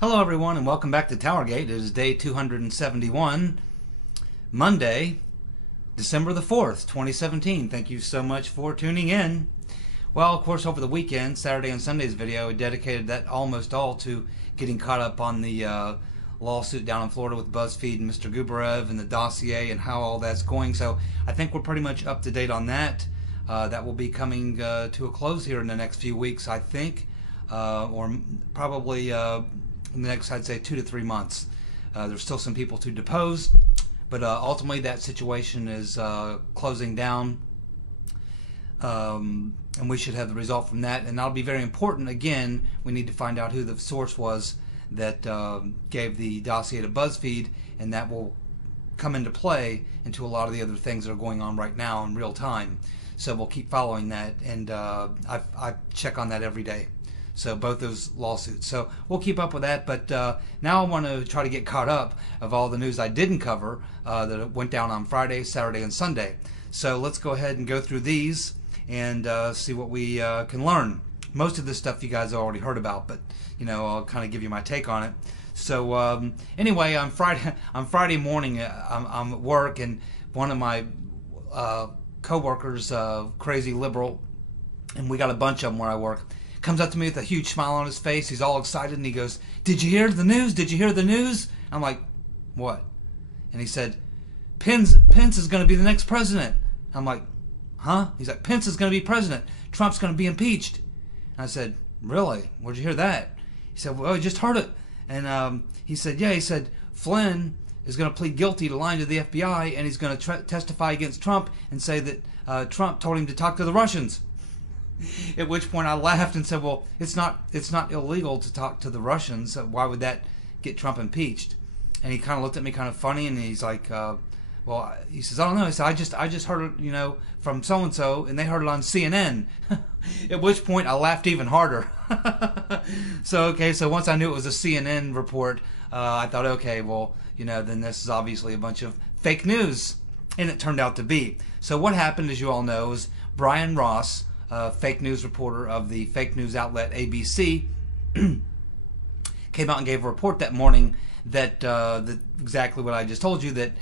Hello everyone and welcome back to TowerGate. It is day 271, Monday, December the 4th, 2017. Thank you so much for tuning in. Well, of course, over the weekend, Saturday and Sunday's video, I dedicated that almost all to getting caught up on the lawsuit down in Florida with BuzzFeed and Mr. Gubarev and the dossier and how all that's going. So I think we're pretty much up to date on that. That will be coming to a close here in the next few weeks, I think, or probably in the next, I'd say, 2 to 3 months. There's still some people to depose, but ultimately that situation is closing down, and we should have the result from that. And that'll be very important. Again, we need to find out who the source was that gave the dossier to BuzzFeed, and that will come into play into a lot of the other things that are going on right now in real time. So we'll keep following that, and I check on that every day. So both those lawsuits. So we'll keep up with that. But now I want to try to get caught up of all the news I didn't cover that went down on Friday, Saturday, and Sunday. So let's go ahead and go through these and see what we can learn. Most of this stuff you guys already heard about, but you know, I'll kind of give you my take on it. So anyway, on Friday morning, I'm at work, and one of my co-workers, crazy liberal, and we got a bunch of them where I work, comes up to me with a huge smile on his face. He's all excited, and he goes, "Did you hear the news? Did you hear the news?" I'm like, "What?" And he said, Pence is going to be the next president." I'm like, "Huh?" He's like, "Pence is going to be president. Trump's going to be impeached." And I said, "Really? Where'd you hear that?" He said, "Well, I just heard it." And he said, "Yeah," he said, "Flynn is going to plead guilty to lying to the FBI, and he's going to testify against Trump and say that Trump told him to talk to the Russians." At which point I laughed and said, "Well, it's not illegal to talk to the Russians. So why would that get Trump impeached?" And he kind of looked at me kind of funny, and he's like, "Well," he says, "I don't know." He said, "I just heard it, you know, from so and so, and they heard it on CNN." At which point I laughed even harder. So once I knew it was a CNN report, I thought, okay, well, you know, then this is obviously a bunch of fake news, and it turned out to be. So what happened, as you all know, is Brian Ross, fake news reporter of the fake news outlet ABC, came out and gave a report that morning that exactly what I just told you, that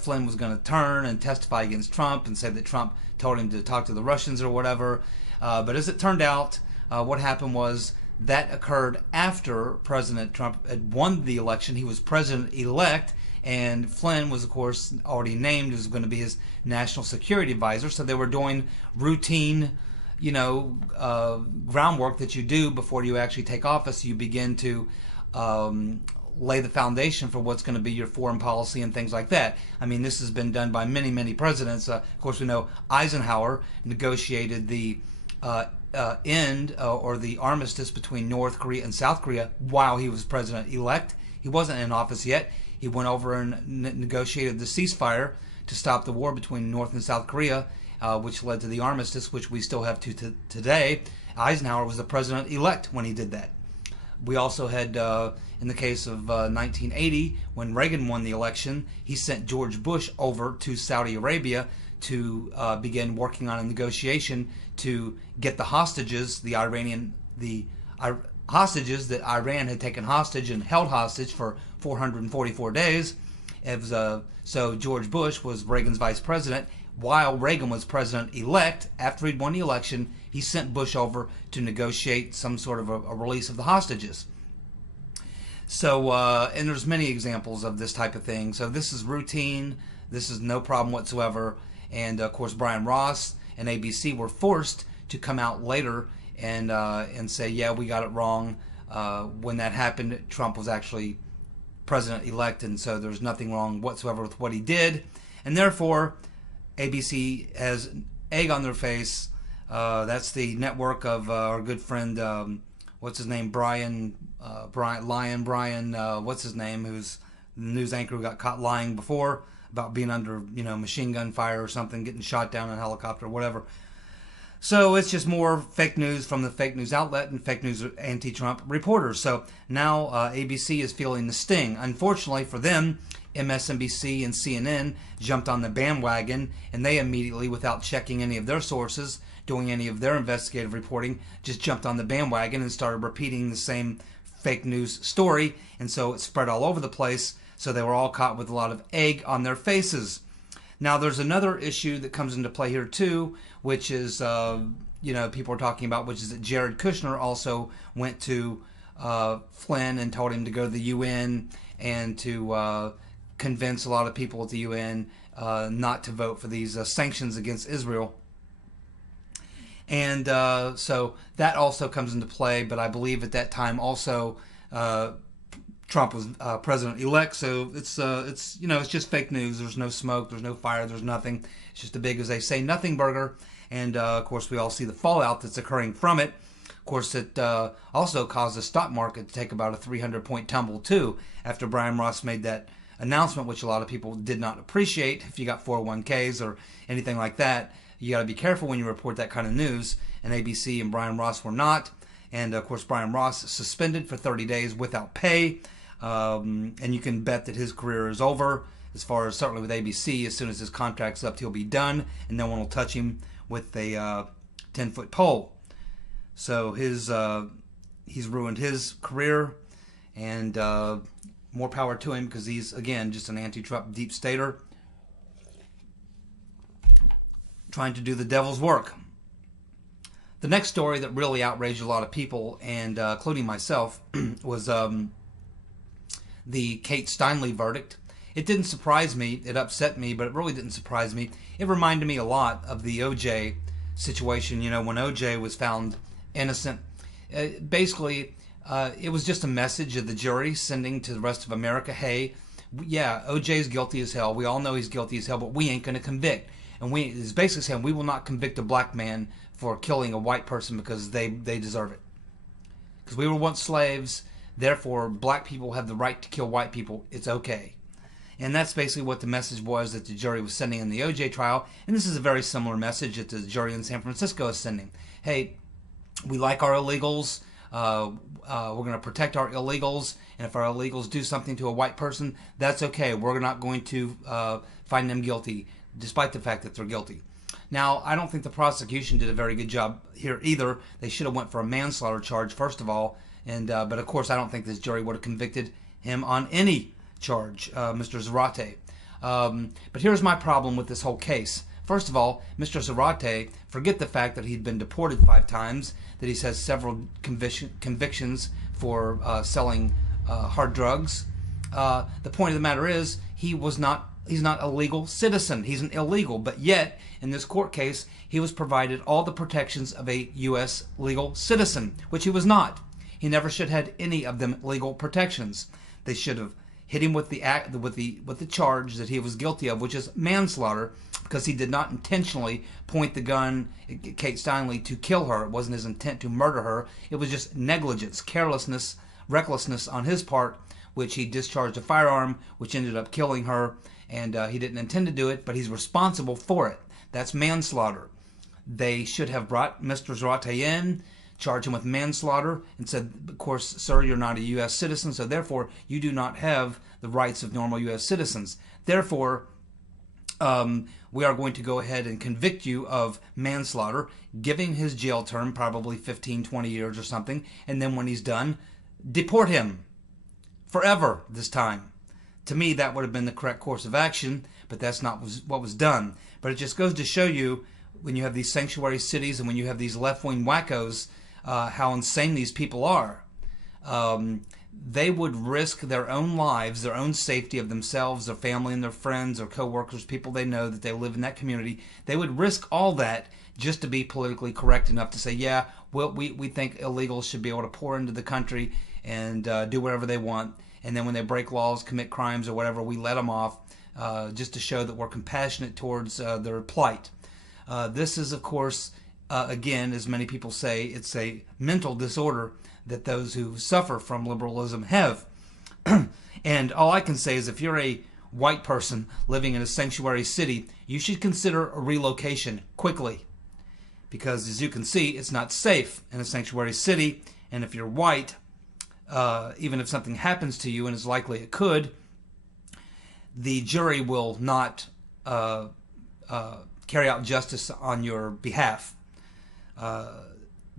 Flynn was going to turn and testify against Trump and say that Trump told him to talk to the Russians or whatever. But as it turned out, what happened was that occurred after President Trump had won the election. He was president-elect, and Flynn was, of course, already named as going to be his national security advisor. So they were doing routine, you know, groundwork that you do before you actually take office. You begin to lay the foundation for what's going to be your foreign policy and things like that. I mean, this has been done by many, many presidents. Of course, we know Eisenhower negotiated the end or the armistice between North Korea and South Korea while he was president-elect. He wasn't in office yet. He went over and negotiated the ceasefire to stop the war between North and South Korea, which led to the armistice, which we still have to today. Eisenhower was the president-elect when he did that. We also had, in the case of 1980, when Reagan won the election, he sent George Bush over to Saudi Arabia to begin working on a negotiation to get the hostages, hostages that Iran had taken hostage and held hostage for 444 days. So George Bush was Reagan's vice president. While Reagan was president-elect, after he'd won the election, he sent Bush over to negotiate some sort of a release of the hostages. So, and there's many examples of this type of thing. So this is routine. This is no problem whatsoever. And of course, Brian Ross and ABC were forced to come out later and say, yeah, we got it wrong. When that happened, Trump was actually president-elect, and so there's nothing wrong whatsoever with what he did. And therefore, ABC has egg on their face. That's the network of our good friend, what's his name, Brian, what's his name, who's the news anchor who got caught lying before about being under, you know, machine gun fire or something, getting shot down in a helicopter or whatever. So it's just more fake news from the fake news outlet and fake news anti-Trump reporters. So now ABC is feeling the sting. Unfortunately for them, MSNBC and CNN jumped on the bandwagon, and they immediately, without checking any of their sources, doing any of their investigative reporting, just jumped on the bandwagon and started repeating the same fake news story, and so it spread all over the place. So they were all caught with a lot of egg on their faces. Now, there's another issue that comes into play here too, which is, people are talking about, which is that Jared Kushner also went to Flynn and told him to go to the UN and to convince a lot of people at the UN not to vote for these sanctions against Israel. And so that also comes into play, but I believe at that time also Trump was president-elect, so it's just fake news. There's no smoke, there's no fire, there's nothing. It's just a big, as they say, nothing burger. And of course, we all see the fallout that's occurring from it. Of course, it also caused the stock market to take about a 300-point tumble too, after Brian Ross made that announcement, which a lot of people did not appreciate. If you got 401ks or anything like that, you got to be careful when you report that kind of news. And ABC and Brian Ross were not. And of course, Brian Ross suspended for 30 days without pay. And you can bet that his career is over, as far as certainly with ABC. As soon as his contract's up, he'll be done, and no one will touch him with a 10-foot pole. So he's ruined his career, and more power to him, because he's, again, just an anti-Trump deep stater trying to do the devil's work. The next story that really outraged a lot of people, and including myself, was the Kate Steinle verdict. It didn't surprise me. It upset me, but it really didn't surprise me. It reminded me a lot of the OJ situation. When OJ was found innocent, basically, it was just a message of the jury sending to the rest of America, hey, yeah, OJ's guilty as hell. We all know he's guilty as hell, but we ain't going to convict. And it's basically saying we will not convict a black man for killing a white person because they deserve it. Because we were once slaves, therefore black people have the right to kill white people. It's okay. And that's basically what the message was that the jury was sending in the OJ trial. And this is a very similar message that the jury in San Francisco is sending. Hey, we like our illegals. We're going to protect our illegals. And if our illegals do something to a white person, that's okay. We're not going to find them guilty, despite the fact that they're guilty. Now, I don't think the prosecution did a very good job here either. They should have went for a manslaughter charge, first of all. And but of course, I don't think this jury would have convicted him on any charge, Mr. Zarate. But here's my problem with this whole case. First of all, Mr. Zarate, forget the fact that he'd been deported 5 times, that he has several convictions for selling hard drugs. The point of the matter is, he's not a legal citizen. He's an illegal. But yet, in this court case, he was provided all the protections of a U.S. legal citizen, which he was not. He never should have had any of them legal protections. They should have hit him with the charge that he was guilty of, which is manslaughter, because he did not intentionally point the gun at Kate Steinle to kill her. It wasn't his intent to murder her. It was just negligence, carelessness, recklessness on his part, which he discharged a firearm, which ended up killing her, and he didn't intend to do it, but he's responsible for it. That's manslaughter. They should have brought Mr. Zarate in, charged him with manslaughter, and said, of course, sir, you're not a U.S. citizen, so therefore you do not have the rights of normal U.S. citizens. Therefore, we are going to go ahead and convict you of manslaughter, giving his jail term, probably 15, 20 years or something, and then when he's done, deport him forever this time. To me, that would have been the correct course of action, but that's not what was done. But it just goes to show you, when you have these sanctuary cities and when you have these left-wing wackos, how insane these people are. They would risk their own lives, their own safety of themselves, their family and their friends or co-workers, people they know that they live in that community. They would risk all that just to be politically correct enough to say, yeah, well, we think illegals should be able to pour into the country and do whatever they want. And then when they break laws, commit crimes or whatever, we let them off just to show that we're compassionate towards their plight. This is, of course, again, as many people say, it's a mental disorder that those who suffer from liberalism have. And all I can say is, if you're a white person living in a sanctuary city, you should consider a relocation quickly. Because as you can see, it's not safe in a sanctuary city. And if you're white, even if something happens to you, and it's likely it could, the jury will not carry out justice on your behalf.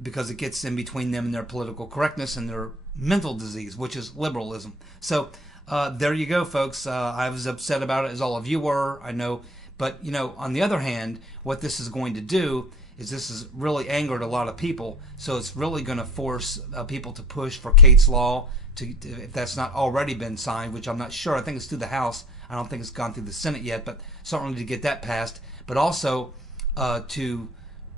because it gets in between them and their political correctness and their mental disease, which is liberalism. So there you go, folks. I was upset about it, as all of you were, I know. But, you know, on the other hand, what this is going to do is this has really angered a lot of people. So it's really going to force people to push for Kate's Law, if that's not already been signed, which I'm not sure. I think it's through the House. I don't think it's gone through the Senate yet, but certainly to get that passed. But also to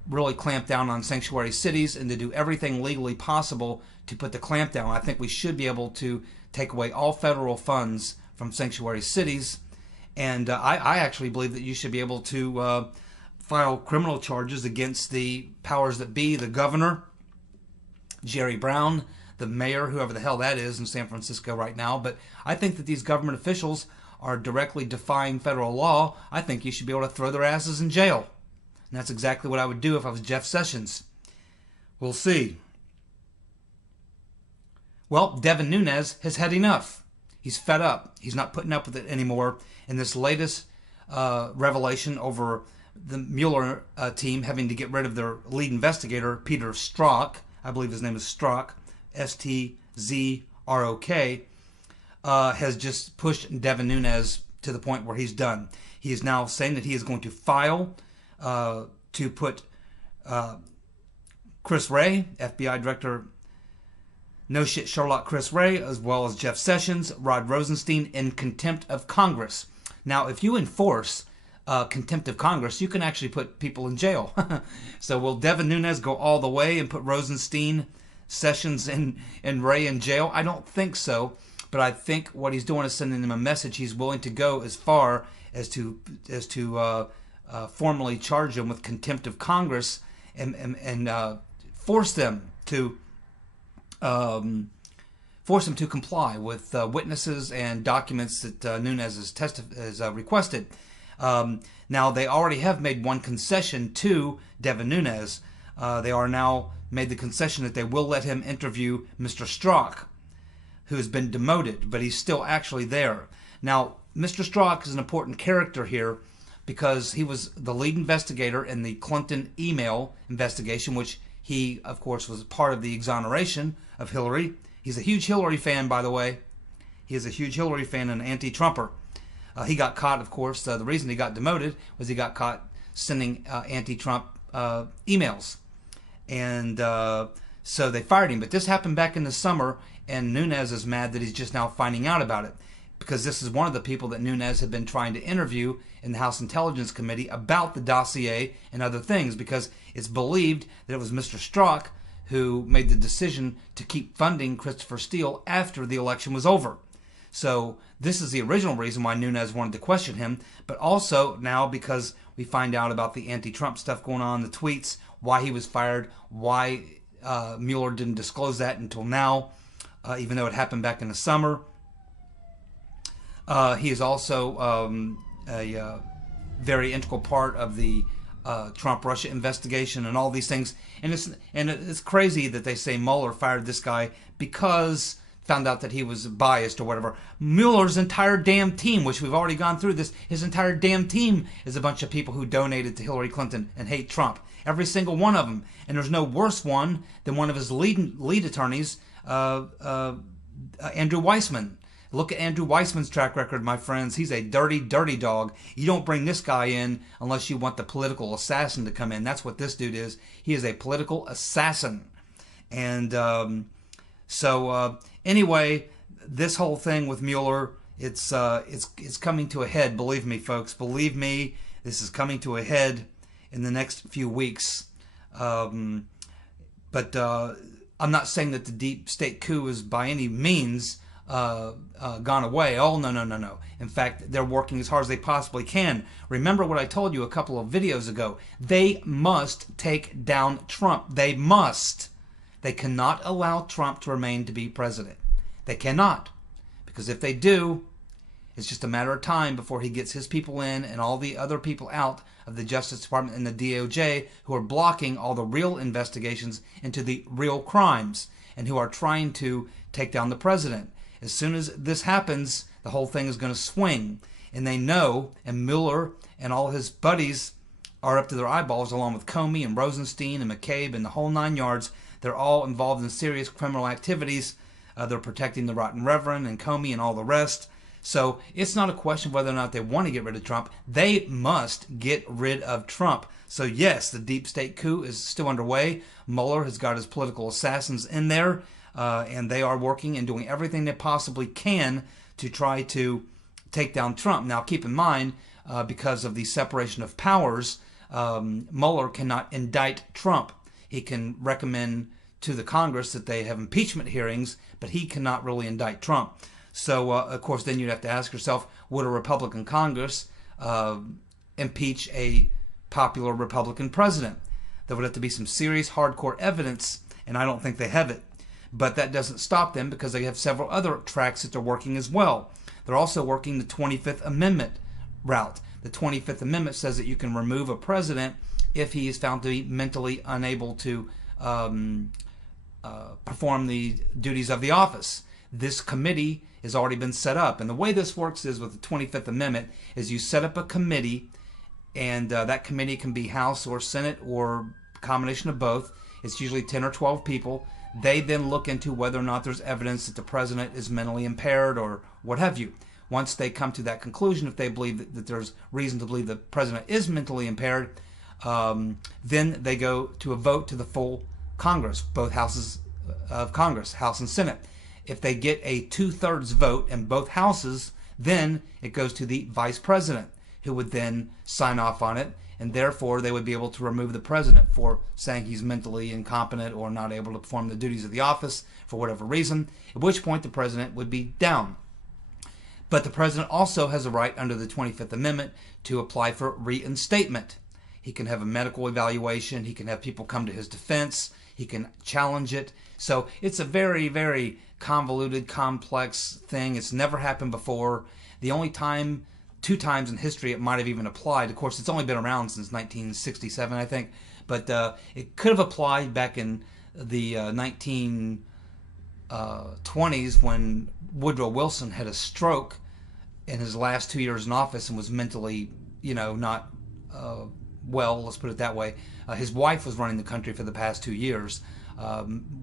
really clamp down on sanctuary cities and to do everything legally possible to put the clamp down. I think we should be able to take away all federal funds from sanctuary cities. And I actually believe that you should be able to file criminal charges against the powers that be, the governor, Jerry Brown, the mayor, whoever the hell that is in San Francisco right now. But I think that these government officials are directly defying federal law. I think you should be able to throw their asses in jail. And that's exactly what I would do if I was Jeff Sessions. We'll see. Well, Devon Nunes has had enough. He's fed up. He's not putting up with it anymore. And this latest revelation over the Mueller team having to get rid of their lead investigator, Peter Strzok, I believe his name is Strzok, S-T-Z-R-O-K, has just pushed Devon Nunes to the point where he's done. He is now saying that he is going to file to put Chris Wray, FBI Director, no shit Sherlock Chris Wray, as well as Jeff Sessions, Rod Rosenstein, in contempt of Congress. Now, if you enforce contempt of Congress, you can actually put people in jail. So will Devon Nunes go all the way and put Rosenstein, Sessions, and Wray in jail? I don't think so. But I think what he's doing is sending them a message. He's willing to go as far as to formally charge them with contempt of Congress and force them to comply with witnesses and documents that Nunes has requested. Now, they already have made one concession to Devon Nunes. They are now made the concession that they will let him interview Mr. Strzok, who has been demoted, but he's still actually there. Now, Mr. Strzok is an important character here because he was the lead investigator in the Clinton email investigation, which he, of course, was part of the exoneration of Hillary. He's a huge Hillary fan, by the way. He is a huge Hillary fan and an anti-Trumper. He got caught, of course. The reason he got demoted was he got caught sending anti-Trump emails. And so they fired him. But this happened back in the summer, and Nunes is mad that he's just now finding out about it, because this is one of the people that Nunes had been trying to interview in the House Intelligence Committee about the dossier and other things, because it's believed that it was Mr. Strzok who made the decision to keep funding Christopher Steele after the election was over. So this is the original reason why Nunes wanted to question him, but also now because we find out about the anti-Trump stuff going on, the tweets, why he was fired, why Mueller didn't disclose that until now, even though it happened back in the summer. He is also a very integral part of the Trump-Russia investigation and all these things. And it's crazy that they say Mueller fired this guy because found out that he was biased or whatever. Mueller's entire damn team, which we've already gone through this, his entire damn team is a bunch of people who donated to Hillary Clinton and hate Trump. Every single one of them. And there's no worse one than one of his lead attorneys, Andrew Weissman. Look at Andrew Weissman's track record, my friends. He's a dirty, dirty dog. You don't bring this guy in unless you want the political assassin to come in. That's what this dude is. He is a political assassin. And anyway, this whole thing with Mueller, it's coming to a head. Believe me, folks. Believe me, this is coming to a head in the next few weeks. But I'm not saying that the deep state coup is by any means gone away. Oh, no. In fact, they're working as hard as they possibly can. Remember what I told you a couple of videos ago. They must take down Trump. They must. They cannot allow Trump to remain to be president. They cannot. Because if they do, it's just a matter of time before he gets his people in and all the other people out of the Justice Department and the DOJ who are blocking all the real investigations into the real crimes and who are trying to take down the president. As soon as this happens, the whole thing is going to swing. And they know, and Mueller and all his buddies are up to their eyeballs, along with Comey and Rosenstein and McCabe and the whole nine yards. They're all involved in serious criminal activities. They're protecting the rotten reverend and Comey and all the rest. So it's not a question of whether or not they want to get rid of Trump. They must get rid of Trump. So yes, the deep state coup is still underway. Mueller has got his political assassins in there, and they are working and doing everything they possibly can to try to take down Trump. Now keep in mind, because of the separation of powers, Mueller cannot indict Trump. He can recommend to the Congress that they have impeachment hearings, but he cannot really indict Trump. So, of course, then you'd have to ask yourself, would a Republican Congress impeach a popular Republican president? There would have to be some serious, hardcore evidence, and I don't think they have it. But that doesn't stop them, because they have several other tracks that they're working as well. They're also working the 25th Amendment route. The 25th Amendment says that you can remove a president if he is found to be mentally unable to perform the duties of the office. This committee has already been set up. And the way this works is, with the 25th Amendment, is you set up a committee, and that committee can be House or Senate or a combination of both. It's usually 10 or 12 people. They then look into whether or not there's evidence that the president is mentally impaired or what have you. Once they come to that conclusion, if they believe that there's reason to believe the president is mentally impaired, then they go to a vote to the full Congress, both houses of Congress, House and Senate. If they get a 2/3 vote in both houses, then it goes to the vice president, who would then sign off on it, and therefore they would be able to remove the president for saying he's mentally incompetent or not able to perform the duties of the office for whatever reason, at which point the president would be down. But the president also has a right under the 25th Amendment to apply for reinstatement. He can have a medical evaluation. He can have people come to his defense. He can challenge it. So it's a very, very convoluted, complex thing. It's never happened before. The only time, 2 times in history it might have even applied. Of course, it's only been around since 1967, I think. But it could have applied back in the 1920s when Woodrow Wilson had a stroke in his last 2 years in office and was mentally, not well, let's put it that way. His wife was running the country for the past 2 years.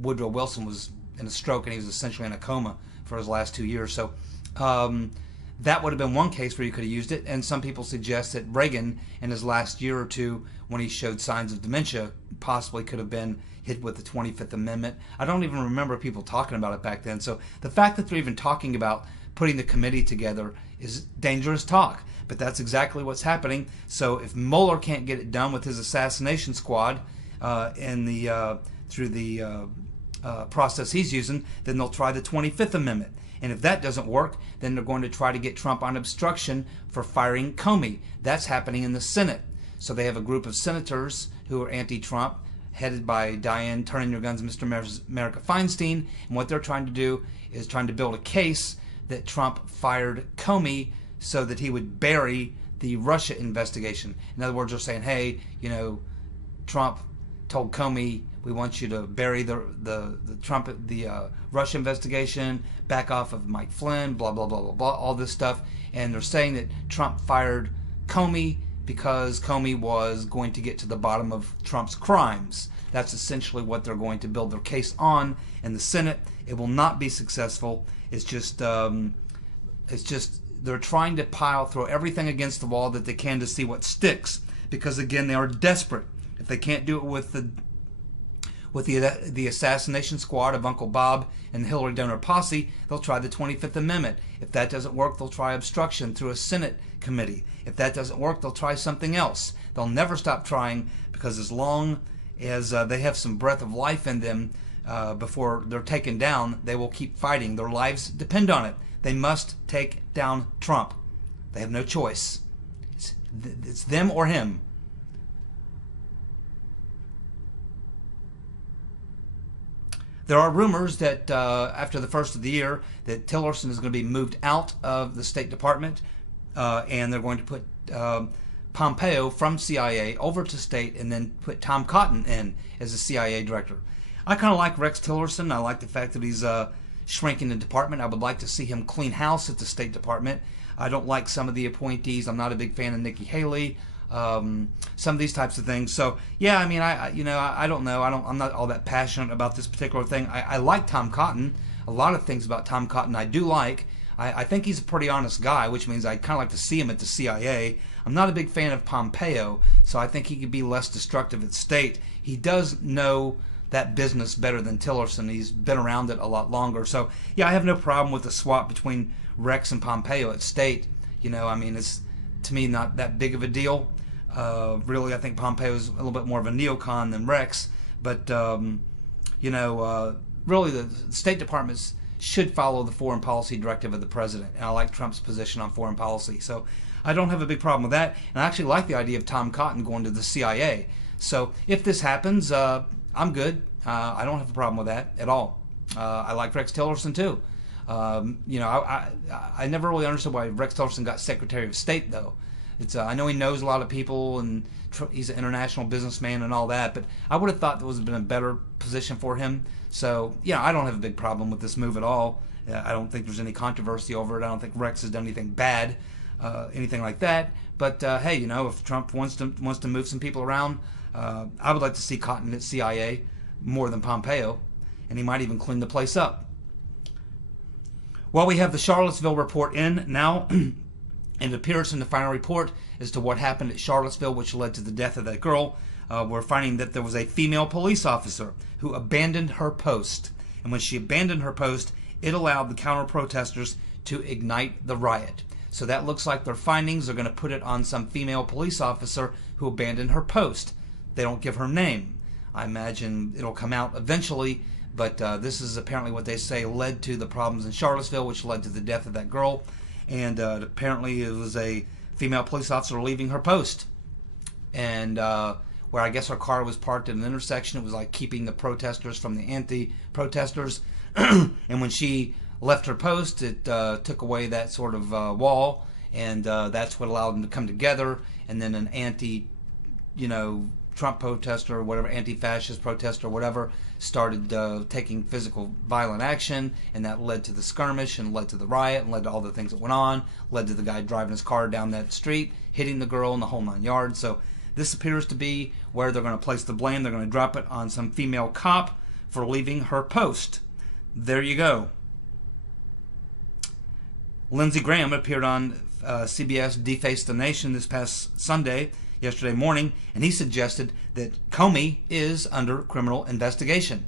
Woodrow Wilson was in a stroke, and he was essentially in a coma for his last 2 years. So that would have been one case where you could have used it. And some people suggest that Reagan, in his last year or two, when he showed signs of dementia, possibly could have been hit with the 25th Amendment. I don't even remember people talking about it back then. So the fact that they're even talking about putting the committee together is dangerous talk. But that's exactly what's happening. So if Mueller can't get it done with his assassination squad through the process he's using, then they'll try the 25th Amendment. And if that doesn't work, then they're going to try to get Trump on obstruction for firing Comey. That's happening in the Senate. So they have a group of senators who are anti-Trump, headed by Dianne Turn Your Guns, Mr. America Feinstein. And what they're trying to do is trying to build a case that Trump fired Comey so that he would bury the Russia investigation. In other words, they're saying, hey, Trump told Comey, we want you to bury the Russia investigation, back off of Mike Flynn, blah, blah, blah, blah, blah, all this stuff. And they're saying that Trump fired Comey because Comey was going to get to the bottom of Trump's crimes. That's essentially what they're going to build their case on in the Senate. It will not be successful. It's just they're trying to throw everything against the wall that they can to see what sticks. Because again, they are desperate. If they can't do it with the assassination squad of Uncle Bob and the Hillary donor posse, they'll try the 25th Amendment. If that doesn't work, they'll try obstruction through a Senate committee. If that doesn't work, they'll try something else. They'll never stop trying, because as long as they have some breath of life in them before they're taken down, they will keep fighting. Their lives depend on it. They must take down Trump. They have no choice. It's them or him. There are rumors that after the first of the year that Tillerson is going to be moved out of the State Department, and they're going to put Pompeo from CIA over to State, and then put Tom Cotton in as the CIA director. I kind of like Rex Tillerson. I like the fact that he's shrinking the department. I would like to see him clean house at the State Department. I don't like some of the appointees. I'm not a big fan of Nikki Haley. some of these types of things. So yeah, I mean, I don't know. I'm not all that passionate about this particular thing. I like Tom Cotton. A lot of things about Tom Cotton I do like. I think he's a pretty honest guy, which means I kind of like to see him at the CIA. I'm not a big fan of Pompeo, so I think he could be less destructive at state. He does know that business better than Tillerson. He's been around it a lot longer. So yeah, I have no problem with the swap between Rex and Pompeo at state. I mean, it's to me not that big of a deal. Really, I think Pompeo is a little bit more of a neocon than Rex. But really, the State Department should follow the foreign policy directive of the president. And I like Trump's position on foreign policy. So I don't have a big problem with that. And I actually like the idea of Tom Cotton going to the CIA. So if this happens, I'm good. I don't have a problem with that at all. I like Rex Tillerson too. I never really understood why Rex Tillerson got Secretary of State though. I know he knows a lot of people and he's an international businessman and all that, but I would have thought there would have been a better position for him. So yeah, I don't have a big problem with this move at all. I don't think there's any controversy over it. I don't think Rex has done anything bad, anything like that. But hey, if Trump wants to move some people around, I would like to see Cotton at CIA more than Pompeo, and he might even clean the place up. Well, we have the Charlottesville Report in now, and it appears in the final report as to what happened at Charlottesville, which led to the death of that girl. We're finding that there was a female police officer who abandoned her post. And when she abandoned her post, it allowed the counter-protesters to ignite the riot. So that looks like their findings are going to put it on some female police officer who abandoned her post. They don't give her name. I imagine it'll come out eventually, but this is apparently what they say led to the problems in Charlottesville, which led to the death of that girl. And apparently it was a female police officer leaving her post. And where I guess her car was parked at an intersection, it was like keeping the protesters from the anti-protesters. And when she left her post, it took away that sort of wall, and that's what allowed them to come together. And then an Trump protester or whatever, anti-fascist protester or whatever, started taking physical violent action, and that led to the skirmish and led to the riot and led to all the things that went on, led to the guy driving his car down that street, hitting the girl in the whole 9 yards. So this appears to be where they're going to place the blame. They're going to drop it on some female cop for leaving her post. There you go. Lindsey Graham appeared on CBS Deface the Nation this past yesterday morning, and he suggested that Comey is under criminal investigation.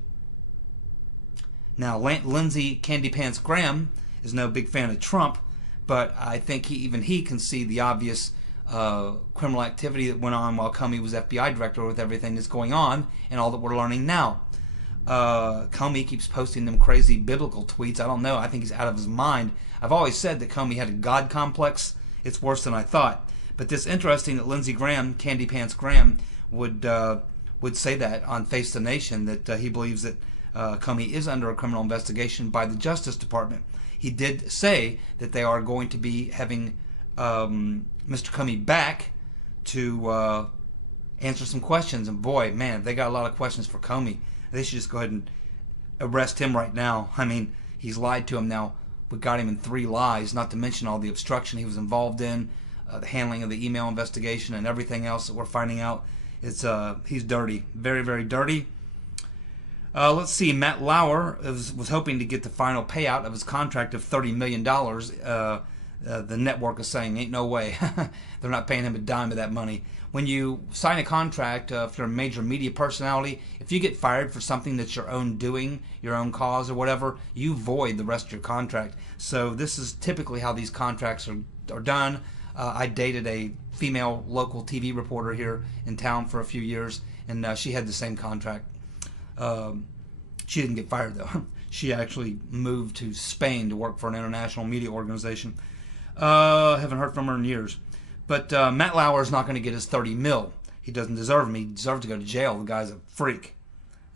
Now, Lindsey Candy Pants Graham is no big fan of Trump, but I think even he can see the obvious criminal activity that went on while Comey was FBI director with everything that's going on and all that we're learning now. Comey keeps posting them crazy biblical tweets. I don't know. I think he's out of his mind. I've always said that Comey had a God complex. It's worse than I thought. But it's interesting that Lindsey Graham, Candy Pants Graham, would say that on Face the Nation, that he believes that Comey is under a criminal investigation by the Justice Department. He did say that they are going to be having Mr. Comey back to answer some questions. And boy, man, they got a lot of questions for Comey. They should just go ahead and arrest him right now. I mean, he's lied to him now. We got him in 3 lies, not to mention all the obstruction he was involved in, the handling of the email investigation, and everything else that we're finding out. He's dirty, very, very dirty. Let's see. Matt Lauer was hoping to get the final payout of his contract of $30 million. The network is saying, ain't no way. They're not paying him a dime of that money. When you sign a contract for a major media personality, if you get fired for something that's your own doing, your own cause or whatever, you void the rest of your contract. So this is typically how these contracts are done. I dated a female local TV reporter here in town for a few years, and she had the same contract. She didn't get fired, though. She actually moved to Spain to work for an international media organization. Haven't heard from her in years. But Matt Lauer is not going to get his $30 million. He doesn't deserve him. He deserves to go to jail. The guy's a freak.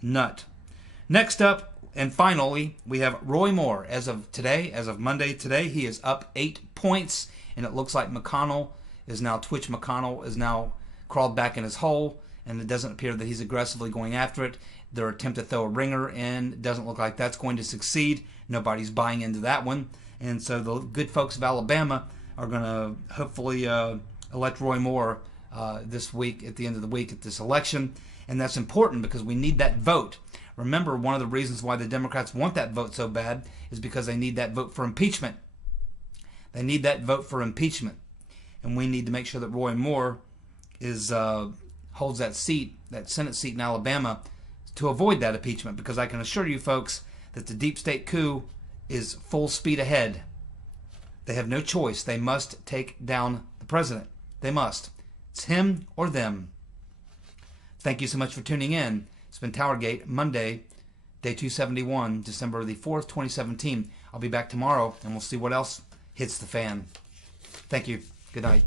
Nut. Next up, and finally, we have Roy Moore. As of Monday today, he is up 8 points. And it looks like Twitch McConnell is now crawled back in his hole. And it doesn't appear that he's aggressively going after it. Their attempt to throw a ringer in doesn't look like that's going to succeed. Nobody's buying into that one. And so the good folks of Alabama are going to hopefully elect Roy Moore this week, at the end of the week, at this election. And that's important because we need that vote. Remember, one of the reasons why the Democrats want that vote so bad is because they need that vote for impeachment. They need that vote for impeachment. And we need to make sure that Roy Moore holds that seat, that Senate seat in Alabama, to avoid that impeachment. Because I can assure you, folks, that the deep state coup is full speed ahead. They have no choice. They must take down the president. They must. It's him or them. Thank you so much for tuning in. It's been TowerGate, Monday, day 271, December the 4th, 2017. I'll be back tomorrow, and we'll see what else hits the fan. Thank you. Good night.